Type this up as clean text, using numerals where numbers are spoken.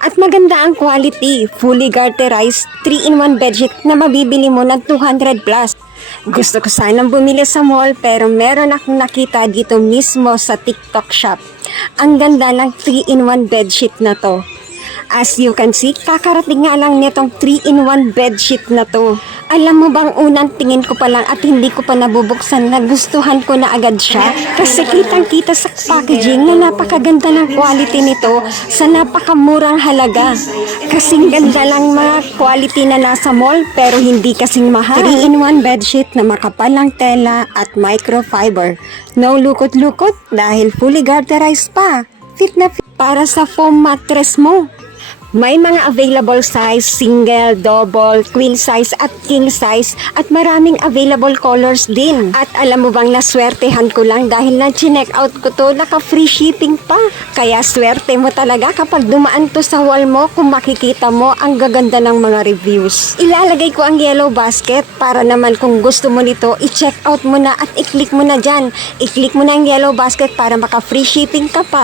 At maganda ang quality, fully garterized 3-in-1 bedsheet na mabibili mo ng 200 plus. Gusto ko sanang bumili sa mall pero meron akong nakita dito mismo sa TikTok shop. Ang ganda ng 3-in-1 bedsheet na to. As you can see, kakarating nga lang nitong 3-in-1 bedsheet na to. Alam mo bang unang tingin ko pa lang at hindi ko pa nabubuksan, nagustuhan ko na agad siya? Kasi kitang-kita sa packaging na napakaganda ng quality nito sa napakamurang halaga. Kasing ganda lang mga quality na nasa mall pero hindi kasing mahal. 3-in-1 bedsheet na makapal ang tela at microfiber. No lukot-lukot dahil fully garterized pa. Fit na fit para sa foam mattress mo. May mga available size, single, double, queen size at king size at maraming available colors din. At alam mo bang naswertehan ko lang dahil na-check out ko to, naka-free shipping pa. Kaya swerte mo talaga kapag dumaan to sa wall mo kung makikita mo ang gaganda ng mga reviews. Ilalagay ko ang yellow basket para naman kung gusto mo nito, i-check out mo na at i-click mo na dyan. I-click mo na ang yellow basket para maka-free shipping ka pa.